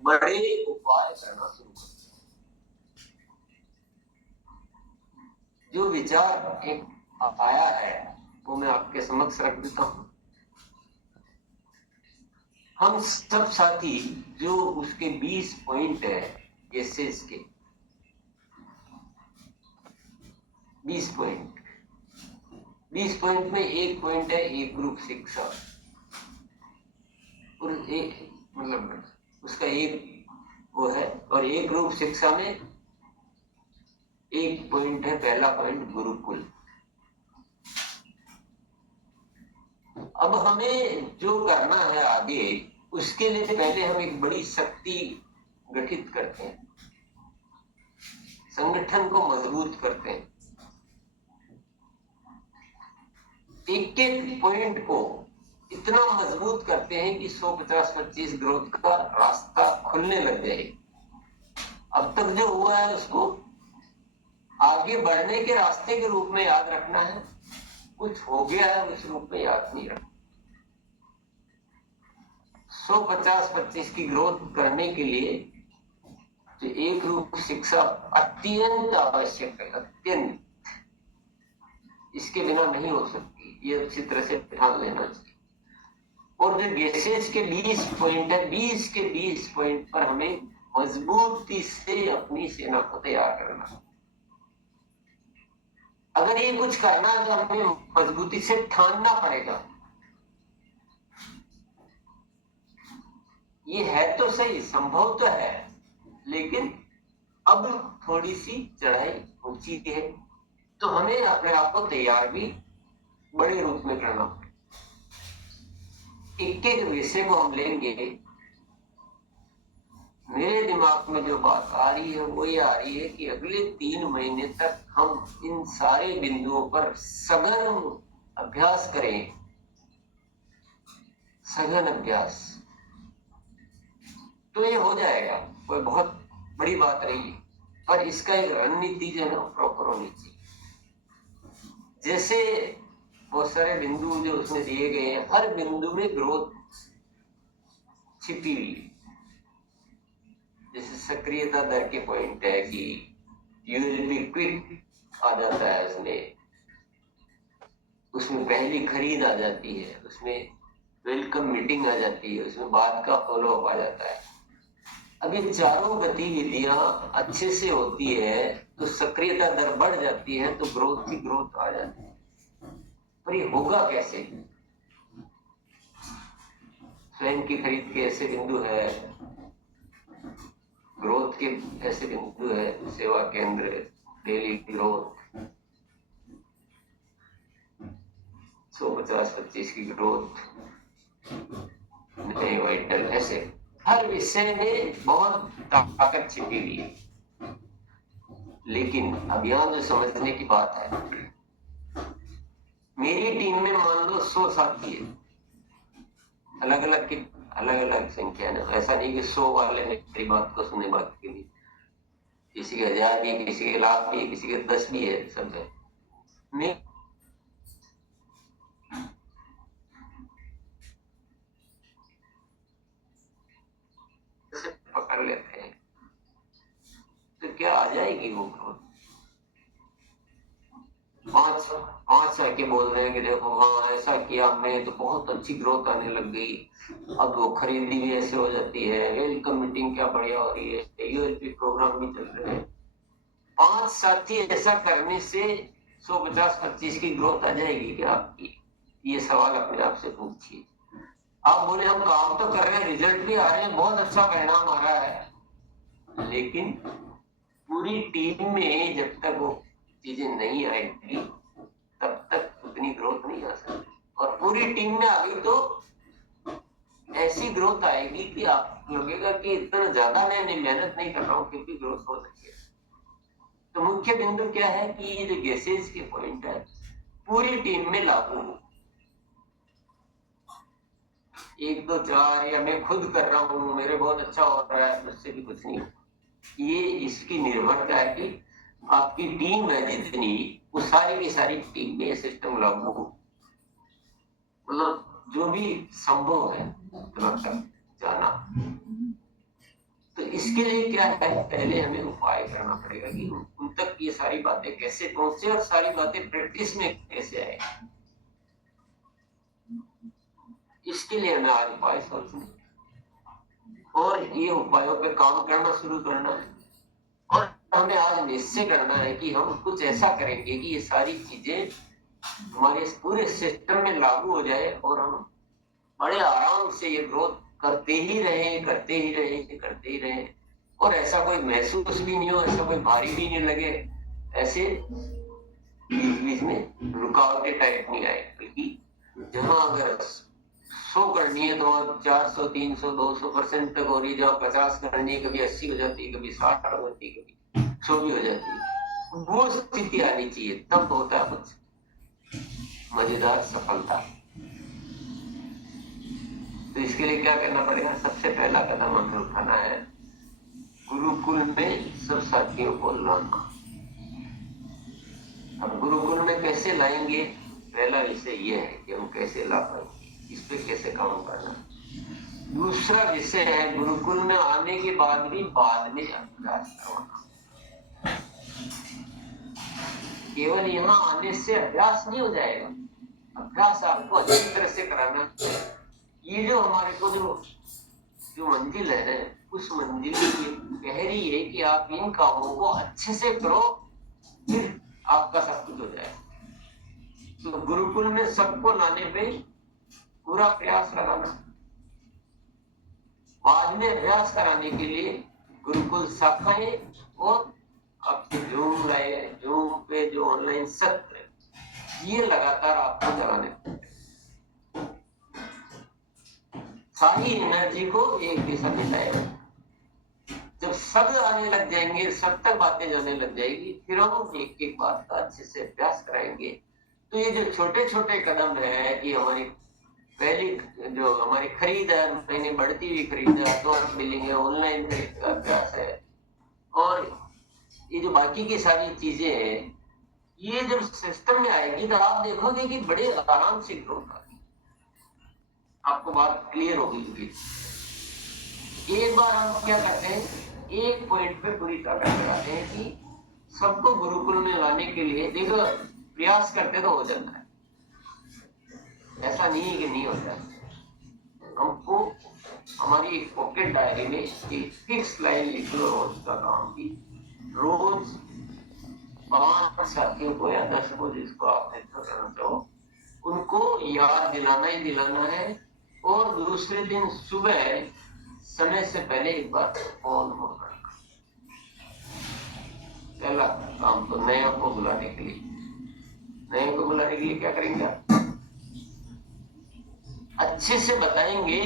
बड़े उपाय करना शुरू करते हैं। जो विचार एक आया है वो मैं आपके समक्ष रख देता हूं। हम सब साथी जो उसके 20 पॉइंट है एसेस के 20 पॉइंट में एक पॉइंट है एक ग्रुप शिक्षा और एक मतलब उसका एक वो है और एक ग्रुप शिक्षा में एक पॉइंट है पहला पॉइंट गुरुकुल। अब हमें जो करना है आगे उसके लिए पहले हम एक बड़ी शक्ति गठित करते हैं, संगठन को मजबूत करते हैं। एक एक पॉइंट को इतना मजबूत करते हैं कि 150-25 ग्रोथ का रास्ता खुलने लग जाए। अब तक जो हुआ है उसको आगे बढ़ने के रास्ते के रूप में याद रखना है, कुछ हो गया है उस रूप में याद नहीं रखना। 150-25 की ग्रोथ करने के लिए तो एक रूप शिक्षा अत्यंत आवश्यक है, अत्यंत, इसके बिना नहीं हो सकती, ये अच्छी तरह से ध्यान लेना चाहिए। और जो गेसेज के 20 पॉइंट है 20 के 20 पॉइंट पर हमें मजबूती से अपनी सेना को तैयार करना। अगर ये कुछ करना है तो हमें मजबूती से ठानना पड़ेगा। ये है तो सही, संभव तो है, लेकिन अब थोड़ी सी चढ़ाई ऊंची है तो हमें अपने आप को तैयार भी बड़े रूप में करना पड़ेगा। एक एक विषय को हम लेंगे। मेरे दिमाग में जो बात आ रही है वो ये आ रही है कि अगले 3 महीने तक हम इन सारे बिंदुओं पर सघन अभ्यास करें, सघन अभ्यास, तो ये हो जाएगा, कोई बहुत बड़ी बात नहीं है। पर इसका एक रणनीति जो है ना प्रॉपर होनी चाहिए। जैसे बहुत सारे बिंदु जो उसमें दिए गए हैं, हर बिंदु में ग्रोथ छिपी हुई है। जैसे सक्रियता दर के पॉइंट है कि यू विल बी क्विक आ जाता है, उसमें पहली खरीद आ जाती है, उसमें वेलकम मीटिंग आ जाती है, उसमें बाद का फॉलो अप आ जाता है। अब ये चारों गतिविधियां अच्छे से होती है तो सक्रियता दर बढ़ जाती है, तो ग्रोथ की ग्रोथ आ जाती है। पर ये होगा कैसे? स्वयं की खरीद के ऐसे बिंदु है, ग्रोथ के ऐसे बिंदु है, सेवा केंद्र, डेली ग्रोथ, 150-25 की ग्रोथ, नए वाइटल, ऐसे हर विषय में बहुत ताकत छिपी हुई है। लेकिन अब यहाँ जो समझने की बात है, मेरी टीम में मान लो 100 साथी है, अलग अलग संख्या है। ऐसा नहीं कि 100 वाले मेरी बात को सुने, बाकी के लिए किसी के 1000 भी, किसी के लाख भी, किसी के 10 भी है, सब है। मैं पकड़ लेते हैं तो क्या आ जाएगी वो ग्रोथ। 5 आके बोल रहे हैं कि देखो हाँ ऐसा किया हमने तो बहुत अच्छी ग्रोथ आने लग गई, अब वो खरीदी भी ऐसे हो जाती है, वेलकम मीटिंग क्या बढ़िया हो रही है, यूएलपी प्रोग्राम भी चल रहे हैं। 5 साथी ऐसा करने से 150-25 की ग्रोथ आ जाएगी क्या आपकी? ये सवाल अपने आप से पूछिए। आप बोले हम काम तो कर रहे हैं, रिजल्ट भी आ रहे हैं, बहुत अच्छा परिणाम आ रहा है, लेकिन पूरी टीम में जब तक वो चीजें नहीं आएंगी तब तक उतनी ग्रोथ नहीं आ सकती। और पूरी टीम में आ गई तो ऐसी ग्रोथ आएगी कि आपको लगेगा कि इतना ज्यादा मैं मेहनत नहीं कर रहा हूँ, क्योंकि ग्रोथ हो सकती है। तो मुख्य बिंदु क्या है कि ये जो गेसेज के पॉइंट है पूरी टीम में लागू हो। 1 2 4 या मैं खुद कर रहा हूँ, मेरे बहुत अच्छा हो रहा है, उससे भी कुछ नहीं हो। ये इसकी निर्भरता है कि आपकी टीम है जितनी, वो सारी की सारी टीम में सिस्टम लागू हो। मतलब जो भी संभव है उतना तक जाना। इसके लिए क्या है, पहले हमें उपाय करना पड़ेगा कि उन तक ये सारी बातें कैसे पहुंचे और सारी बातें प्रैक्टिस में कैसे आए। इसके लिए हमें आज उपाय सोचने और ये उपायों पे काम करना शुरू करना है। और हमें आज निश्चय करना है कि हम कुछ ऐसा करेंगे कि ये सारी चीजें हमारे इस पूरे सिस्टम में लागू हो जाए और हम बड़े आराम से ये ग्रोथ करते ही रहे और ऐसा कोई महसूस भी नहीं हो, ऐसा कोई भारी भी नहीं लगे, ऐसे बीच में रुकावटें टाइप नहीं आए। बल्कि जहां अगर 100 करनी है तो 400, 300, 200% तक हो रही है, जहाँ 50 करनी है कभी 80 हो जाती है, कभी 60 हो जाती है, कभी 100 भी हो जाती है। वो स्थिति आनी चाहिए, तब होता है कुछ मजेदार सफलता। तो इसके लिए क्या करना पड़ेगा, सबसे पहला कदम हमें उठाना है गुरुकुल में सब साथियों को लाना। अब गुरुकुल में कैसे लाएंगे, पहला विषय यह है कि हम कैसे ला पाएंगे, इस पे कैसे काम करना। दूसरा विषय है गुरुकुल में आने के बाद भी बाद में अभ्यास करवाना। केवल यहाँ आने से अभ्यास नहीं हो जाएगा, अभ्यास आपको अच्छी तरह से कराना। ये जो हमारे को जो मंजिल है, उस मंजिल की कह रही है कि आप इन कामों को अच्छे से करो, फिर आपका सब कुछ हो जाए। तो गुरुकुल में सबको लाने पे पूरा प्रयास लगाना। बाद में अभ्यास कराने के लिए गुरुकुल शाखाएं और आपके जूम पे जो ऑनलाइन सत्र, ये लगातार आपको चलाने, सारी एनर्जी को एक दिशा में लाएगा। जब सब आने लग जाएंगे, सब तक बातें जाने लग जाएगी, फिर हम एक एक बात का अच्छे से अभ्यास कराएंगे। तो ये जो छोटे छोटे कदम है कि हमारी पहली जो हमारी खरीद है, मैंने बढ़ती हुई खरीद है, तो बिलिंग है, ऑनलाइन खरीद का अभ्यास है, और ये जो बाकी की सारी चीजें हैं, ये जब सिस्टम में आएगी तो आप देखोगे कि बड़े आराम से ग्रोथ आएगी। आपको बात क्लियर होगी। एक बार हम क्या करते हैं, एक पॉइंट पे पूरी ताकत लगाते हैं कि सबको गुरुकुल में लाने के लिए, देखो प्रयास करते तो हो जाता है, ऐसा नहीं है कि नहीं हो जाता। हमको हमारी एक पॉकेट डायरी में एक फिक्स लाइन लिख लो रोज का काम की, रोज 5 साथियों को या 10 को, जिसको आप करना चाहो, उनको याद दिलाना ही दिलाना है। और दूसरे दिन सुबह समय से पहले एक बार फोन होगा। पहला काम तो नए को बुलाने के लिए क्या करेंगे, अच्छे से बताएंगे